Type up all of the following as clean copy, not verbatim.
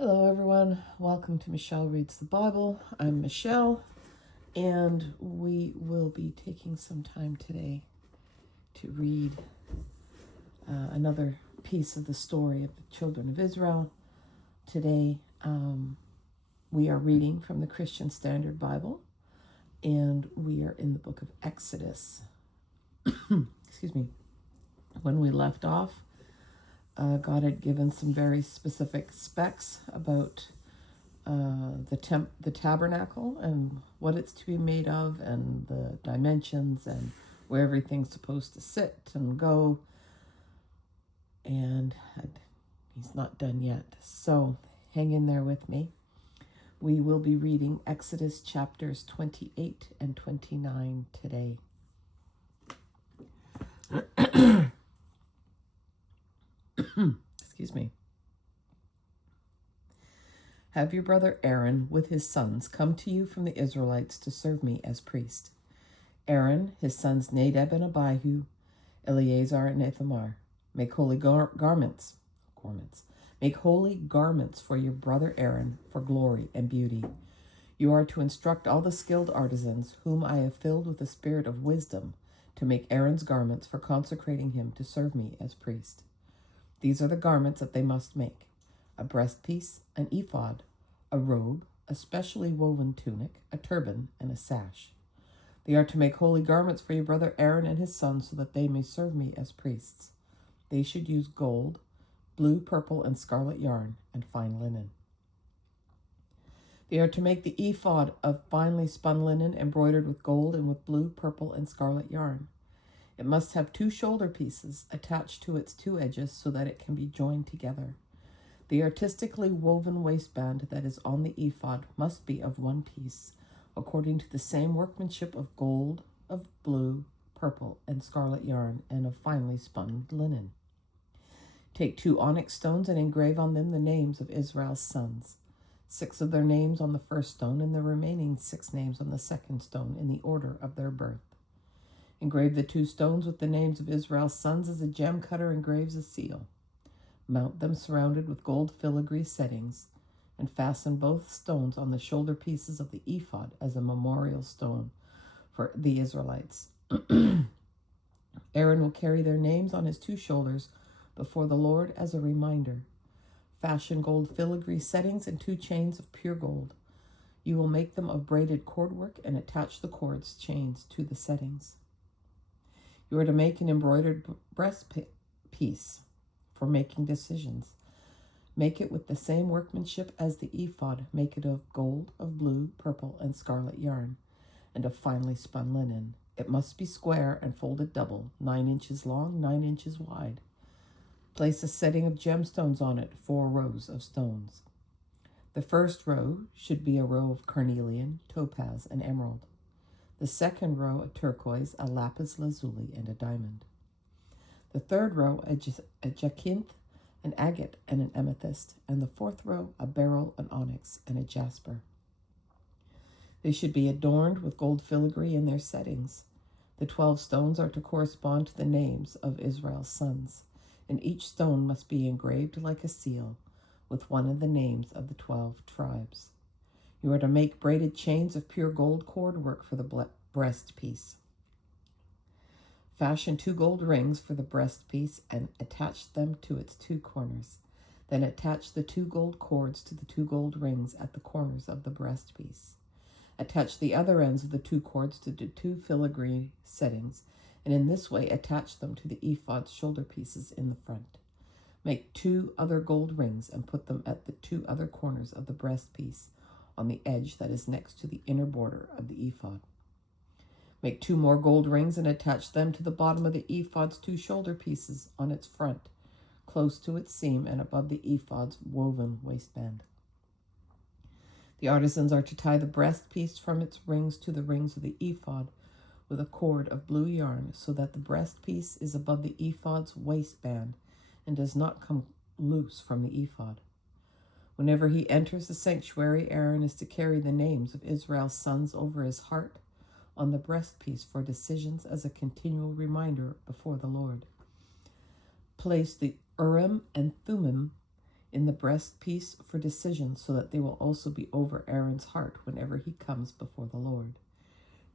Hello, everyone. Welcome to Michelle Reads the Bible. I'm Michelle, and we will be taking some time today to read another piece of the story of the children of Israel. Today, we are reading from the Christian Standard Bible, and we are in the book of Exodus. Excuse me. When we left off, God had given some very specific specs about the tabernacle and what it's to be made of and the dimensions and where everything's supposed to sit and go. And he's not done yet. So hang in there with me. We will be reading Exodus chapters 28 and 29 today. Excuse me. Have your brother Aaron with his sons come to you from the Israelites to serve me as priest. Aaron, his sons Nadab and Abihu, Eleazar and Ithamar. Make holy garments. Make holy garments for your brother Aaron for glory and beauty. You are to instruct all the skilled artisans whom I have filled with the spirit of wisdom to make Aaron's garments for consecrating him to serve me as priest. These are the garments that they must make: a breastpiece, an ephod, a robe, a specially woven tunic, a turban, and a sash. They are to make holy garments for your brother Aaron and his sons so that they may serve me as priests. They should use gold, blue, purple, and scarlet yarn, and fine linen. They are to make the ephod of finely spun linen embroidered with gold and with blue, purple, and scarlet yarn. It must have 2 shoulder pieces attached to its 2 edges so that it can be joined together. The artistically woven waistband that is on the ephod must be of 1 piece, according to the same workmanship of gold, of blue, purple, and scarlet yarn, and of finely spun linen. Take 2 onyx stones and engrave on them the names of Israel's sons, 6 of their names on the first stone, and the remaining 6 names on the second stone in the order of their birth. Engrave the 2 stones with the names of Israel's sons as a gem cutter engraves a seal. Mount them surrounded with gold filigree settings, and fasten both stones on the shoulder pieces of the ephod as a memorial stone for the Israelites. Aaron will carry their names on his 2 shoulders before the Lord as a reminder. Fashion gold filigree settings and 2 chains of pure gold. You will make them of braided cordwork and attach the cords chains to the settings. You are to make an embroidered breastpiece for making decisions. Make it with the same workmanship as the ephod. Make it of gold, of blue, purple, and scarlet yarn, and of finely spun linen. It must be square and folded double, 9 inches long, 9 inches wide. Place a setting of gemstones on it, 4 rows of stones. The first row should be a row of carnelian, topaz, and emerald. The second row a turquoise, a lapis lazuli, and a diamond. The third row a jacinth, an agate, and an amethyst. And the fourth row a beryl, an onyx, and a jasper. They should be adorned with gold filigree in their settings. The 12 stones are to correspond to the names of Israel's sons, and each stone must be engraved like a seal with one of the names of the 12 tribes. You are to make braided chains of pure gold cord work for the breastpiece. Fashion 2 gold rings for the breastpiece and attach them to its 2 corners. Then attach the 2 gold cords to the 2 gold rings at the corners of the breastpiece. Attach the other ends of the 2 cords to the 2 filigree settings, and in this way attach them to the ephod's shoulder pieces in the front. Make 2 other gold rings and put them at the 2 other corners of the breastpiece on the edge that is next to the inner border of the ephod. Make 2 more gold rings and attach them to the bottom of the ephod's 2 shoulder pieces on its front, close to its seam and above the ephod's woven waistband. The artisans are to tie the breastpiece from its rings to the rings of the ephod with a cord of blue yarn so that the breastpiece is above the ephod's waistband and does not come loose from the ephod. Whenever he enters the sanctuary, Aaron is to carry the names of Israel's sons over his heart on the breastpiece for decisions as a continual reminder before the Lord. Place the Urim and Thummim in the breastpiece for decision, so that they will also be over Aaron's heart whenever he comes before the Lord.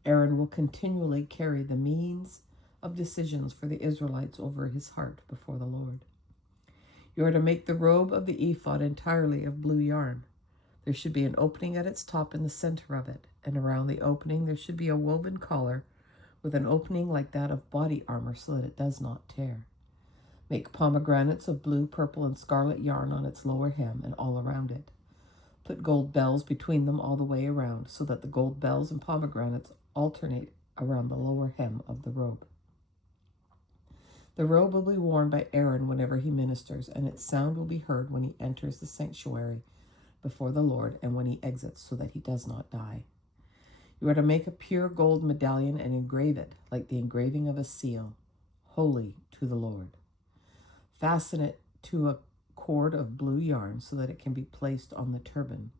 Aaron will continually carry the means of decisions for the Israelites over his heart before the Lord. You are to make the robe of the ephod entirely of blue yarn. There should be an opening at its top in the center of it, and around the opening there should be a woven collar with an opening like that of body armor so that it does not tear. Make pomegranates of blue, purple, and scarlet yarn on its lower hem and all around it. Put gold bells between them all the way around, so that the gold bells and pomegranates alternate around the lower hem of the robe. The robe will be worn by Aaron whenever he ministers, and its sound will be heard when he enters the sanctuary before the Lord and when he exits, so that he does not die. You are to make a pure gold medallion and engrave it like the engraving of a seal, holy to the Lord. Fasten it to a cord of blue yarn so that it can be placed on the turban.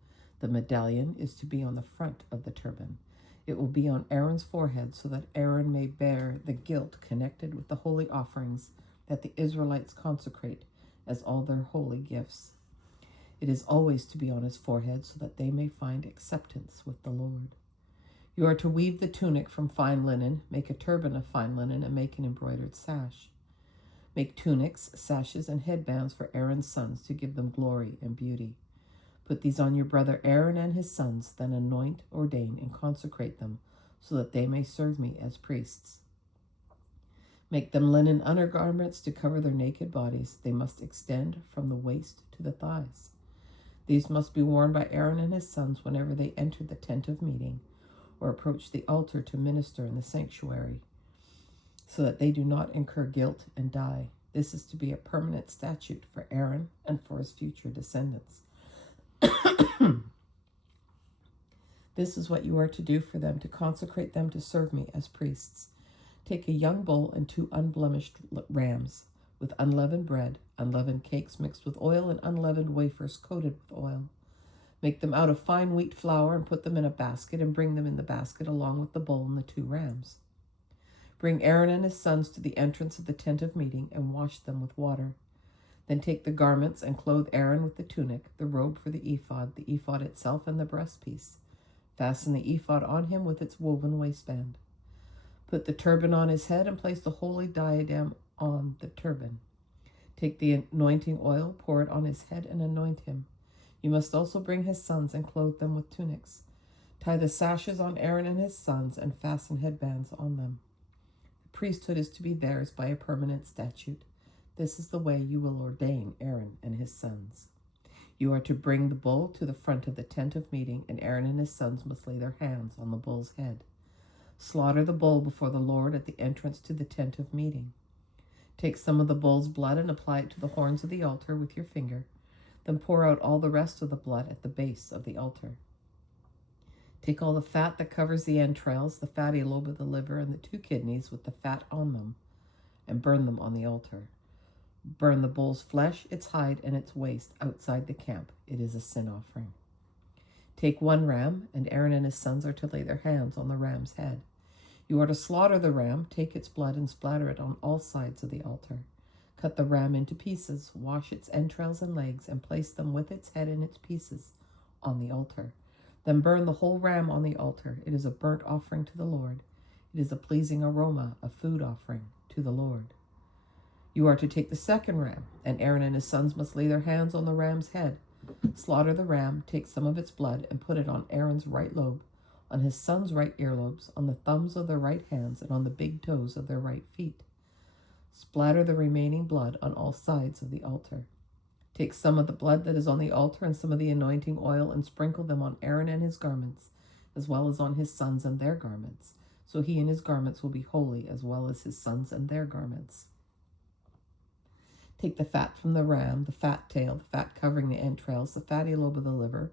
The medallion is to be on the front of the turban. It will be on Aaron's forehead so that Aaron may bear the guilt connected with the holy offerings that the Israelites consecrate as all their holy gifts. It is always to be on his forehead so that they may find acceptance with the Lord. You are to weave the tunic from fine linen, make a turban of fine linen, and make an embroidered sash. Make tunics, sashes, and headbands for Aaron's sons to give them glory and beauty. Put these on your brother Aaron and his sons, then anoint, ordain, and consecrate them, so that they may serve me as priests. Make them linen undergarments to cover their naked bodies. They must extend from the waist to the thighs. These must be worn by Aaron and his sons whenever they enter the tent of meeting or approach the altar to minister in the sanctuary, so that they do not incur guilt and die. This is to be a permanent statute for Aaron and for his future descendants. This is what you are to do for them, to consecrate them to serve me as priests. Take a young bull and 2 unblemished rams with unleavened bread, unleavened cakes mixed with oil, and unleavened wafers coated with oil. Make them out of fine wheat flour and put them in a basket, and bring them in the basket along with the bull and the 2 rams. Bring Aaron and his sons to the entrance of the tent of meeting and wash them with water. Then take the garments and clothe Aaron with the tunic, the robe for the ephod itself, and the breastpiece. Fasten the ephod on him with its woven waistband. Put the turban on his head and place the holy diadem on the turban. Take the anointing oil, pour it on his head, and anoint him. You must also bring his sons and clothe them with tunics. Tie the sashes on Aaron and his sons and fasten headbands on them. The priesthood is to be theirs by a permanent statute. This is the way you will ordain Aaron and his sons. You are to bring the bull to the front of the tent of meeting, and Aaron and his sons must lay their hands on the bull's head. Slaughter the bull before the Lord at the entrance to the tent of meeting. Take some of the bull's blood and apply it to the horns of the altar with your finger. Then pour out all the rest of the blood at the base of the altar. Take all the fat that covers the entrails, the fatty lobe of the liver, and the 2 kidneys with the fat on them, and burn them on the altar. Burn the bull's flesh, its hide, and its waist outside the camp. It is a sin offering. Take 1 ram, and Aaron and his sons are to lay their hands on the ram's head. You are to slaughter the ram, take its blood, and splatter it on all sides of the altar. Cut the ram into pieces, wash its entrails and legs, and place them with its head and its pieces on the altar. Then burn the whole ram on the altar. It is a burnt offering to the Lord. It is a pleasing aroma, a food offering to the Lord. You are to take the 2nd ram, and Aaron and his sons must lay their hands on the ram's head. Slaughter the ram, take some of its blood, and put it on Aaron's right lobe, on his sons' right earlobes, on the thumbs of their right hands, and on the big toes of their right feet. Splatter the remaining blood on all sides of the altar. Take some of the blood that is on the altar and some of the anointing oil, and sprinkle them on Aaron and his garments, as well as on his sons and their garments. So he and his garments will be holy, as well as his sons and their garments. Take the fat from the ram, the fat tail, the fat covering the entrails, the fatty lobe of the liver,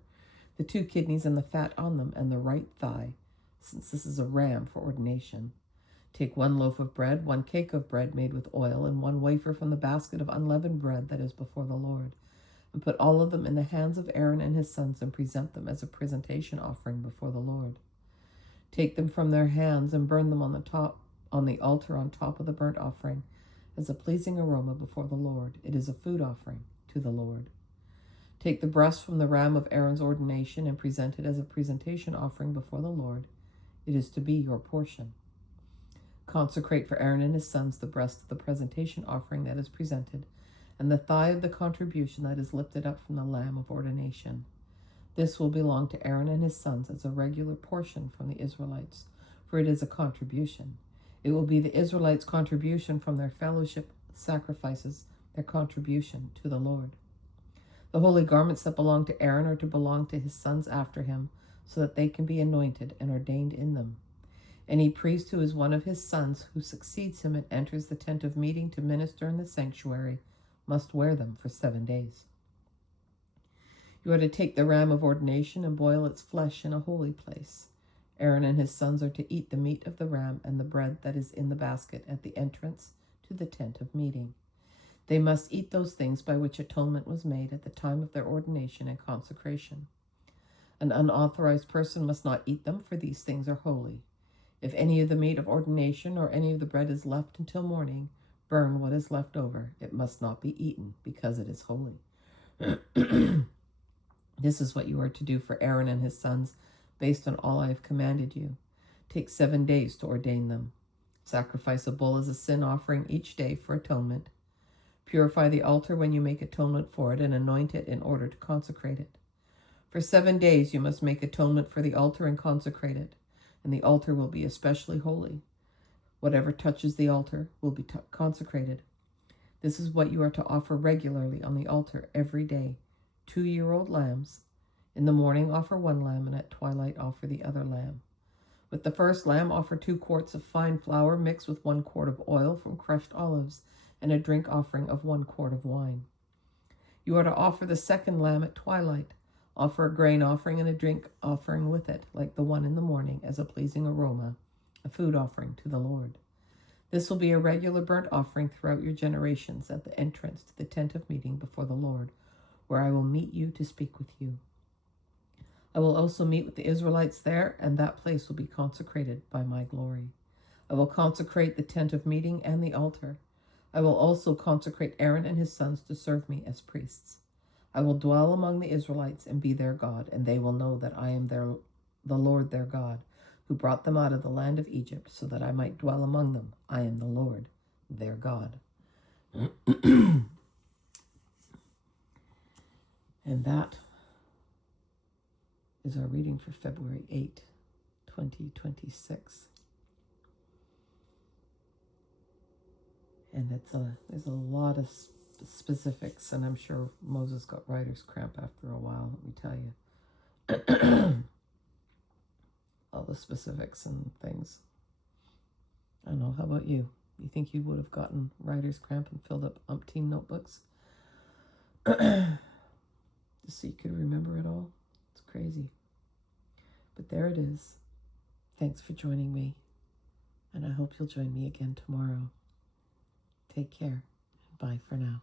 the 2 kidneys and the fat on them, and the right thigh, since this is a ram for ordination. Take 1 loaf of bread, 1 cake of bread made with oil, and 1 wafer from the basket of unleavened bread that is before the Lord, and put all of them in the hands of Aaron and his sons, and present them as a presentation offering before the Lord. Take them from their hands and burn them on the altar on top of the burnt offering, as a pleasing aroma before the Lord. It is a food offering to the Lord. Take the breast from the ram of Aaron's ordination and present it as a presentation offering before the Lord. It is to be your portion. Consecrate for Aaron and his sons the breast of the presentation offering that is presented, and the thigh of the contribution that is lifted up from the lamb of ordination. This will belong to Aaron and his sons as a regular portion from the Israelites, for it is a contribution. It will be the Israelites' contribution from their fellowship sacrifices, their contribution to the Lord. The holy garments that belong to Aaron are to belong to his sons after him, so that they can be anointed and ordained in them. Any priest who is one of his sons who succeeds him and enters the tent of meeting to minister in the sanctuary must wear them for 7 days. You are to take the ram of ordination and boil its flesh in a holy place. Aaron and his sons are to eat the meat of the ram and the bread that is in the basket at the entrance to the tent of meeting. They must eat those things by which atonement was made at the time of their ordination and consecration. An unauthorized person must not eat them, for these things are holy. If any of the meat of ordination or any of the bread is left until morning, burn what is left over. It must not be eaten, because it is holy. This is what you are to do for Aaron and his sons, based on all I have commanded you. Take 7 days to ordain them. Sacrifice a bull as a sin offering each day for atonement. Purify the altar when you make atonement for it, and anoint it in order to consecrate it. For 7 days you must make atonement for the altar and consecrate it, and the altar will be especially holy. Whatever touches the altar will be consecrated. This is what you are to offer regularly on the altar every day: 2-year-old lambs. In the morning offer 1 lamb, and at twilight offer the other lamb. With the first lamb offer 2 quarts of fine flour mixed with 1 quart of oil from crushed olives, and a drink offering of 1 quart of wine. You are to offer the second lamb at twilight. Offer a grain offering and a drink offering with it, like the one in the morning, as a pleasing aroma, a food offering to the Lord. This will be a regular burnt offering throughout your generations at the entrance to the tent of meeting before the Lord, where I will meet you to speak with you. I will also meet with the Israelites there, and that place will be consecrated by my glory. I will consecrate the tent of meeting and the altar. I will also consecrate Aaron and his sons to serve me as priests. I will dwell among the Israelites and be their God, and they will know that I am the Lord their God, who brought them out of the land of Egypt, so that I might dwell among them. I am the Lord their God. And that is our reading for February 8, 2026. And there's a lot of specifics, and I'm sure Moses got writer's cramp after a while, let me tell you. All the specifics and things. I don't know, how about you? You think you would have gotten writer's cramp and filled up umpteen notebooks? Just so you could remember it all? It's crazy. But there it is. Thanks for joining me, and I hope you'll join me again tomorrow. Take care. Bye for now.